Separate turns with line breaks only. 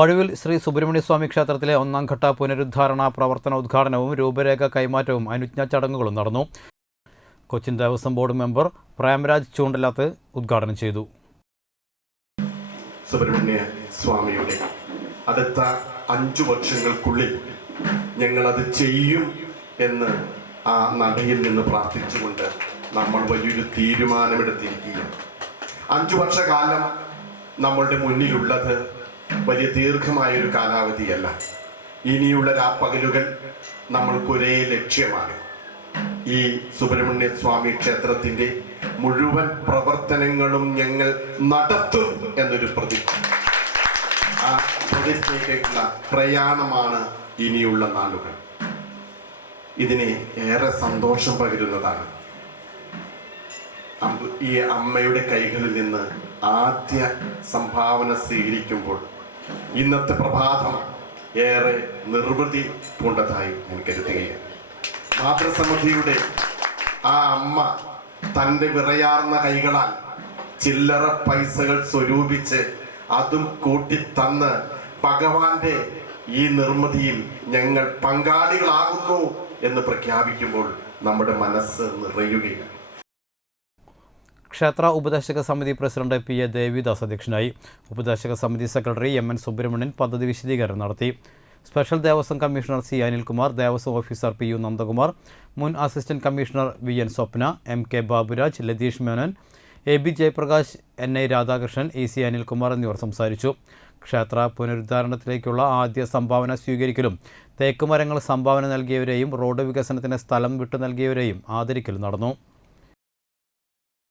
പഴുവിൽ ശ്രീ സുബ്രഹ്മണ്യ സ്വാമി ക്ഷേത്രത്തിലെ ഒന്നാം ഘട്ട പുനരുദ്ധാരണ പ്രവർത്തന ഉദ്ഘാടനവും രൂപരേഖ കൈമാറ്റവും അനുജ്ഞാ ചടങ്ങുകളും നടന്നു. കൊച്ചിൻ ദേവസ്വം ബോർഡ് മെമ്പർ പ്രേംരാജ് ചൂണ്ടലാത്ത് ഉദ്ഘാടനം ചെയ്തു.
സുബ്രഹ്മണ്യ സ്വാമിയുടെ അടുത്ത അഞ്ചു വർഷങ്ങൾക്കുള്ളിൽ ഞങ്ങൾ അത് ചെയ്യും എന്ന് ആ നടയിൽ നിന്ന് പ്രാർത്ഥിച്ചുകൊണ്ട് നമ്മൾ വലിയൊരു തീരുമാനമെടുത്തിരിക്കുകയാണ്. അഞ്ചു വർഷകാലം നമ്മളുടെ മുന്നിലുള്ളത് വലിയ ദീർഘമായ ഒരു കാലാവധിയല്ല. ഇനിയുള്ള ആ രാപ്പകലുകൾ നമ്മൾക്കൊരേ ലക്ഷ്യമാണ്. ഈ സുബ്രഹ്മണ്യ സ്വാമി ക്ഷേത്രത്തിന്റെ മുഴുവൻ പ്രവർത്തനങ്ങളും ഞങ്ങൾ നടത്തും എന്നൊരു പ്രതിജ്ഞ ആ പ്രതിജ്ഞയിലേക്കുള്ള പ്രയാണമാണ് ഇനിയുള്ള നാളുകൾ. ഇതിനെ ഏറെ സന്തോഷം പകരുന്നതാണ്. ഈ അമ്മയുടെ കൈകളിൽ നിന്ന് ആദ്യ സംഭാവന സ്വീകരിക്കുമ്പോൾ ഇന്നത്തെ പ്രഭാതം ഏറെ നിർവൃതി പൂണ്ടതായി ഞാൻ കരുതുകയാണ്. മാതൃസമിതിയുടെ ആ അമ്മ തന്റെ വിറയാർന്ന കൈകളാൽ ചില്ലറ പൈസകൾ സ്വരൂപിച്ച് അതും കൂട്ടിത്തന്ന് ഭഗവാന്റെ ഈ നിർമ്മിതിയിൽ ഞങ്ങൾ പങ്കാളികളാകുന്നു എന്ന് പ്രഖ്യാപിക്കുമ്പോൾ നമ്മുടെ മനസ്സ് നിറയുകയാണ്.
ക്ഷേത്ര ഉപദേശക സമിതി പ്രസിഡന്റ് പി എ ദേവിദാസ് അധ്യക്ഷനായി ഉപദേശക സമിതി സെക്രട്ടറി എം എൻ സുബ്രഹ്മണ്യൻ പദ്ധതി വിശദീകരണം നടത്തി. Special Devaswom commissioner C Anilkumar Devaswom officer P U Nandakumar മുൻ assistant commissioner V N Swapna M K Baburaj Latheesh Menon A B Jayaprakash N I Radhakrishnan E C Anilkumar എന്നിവർ സംസാരിച്ചു. ക്ഷേത്ര പുനരുദ്ധാരണത്തിലേക്കുള്ള ആദ്യ സംഭാവന സ്വീകരിക്കലും തേക്കുമരങ്ങൾ സംഭാവന നൽകിയവരെയും റോഡ് വികസനത്തിന് സ്ഥലം വിട്ടു നൽകിയവരെയും ആദരിക്കൽ നടന്നു.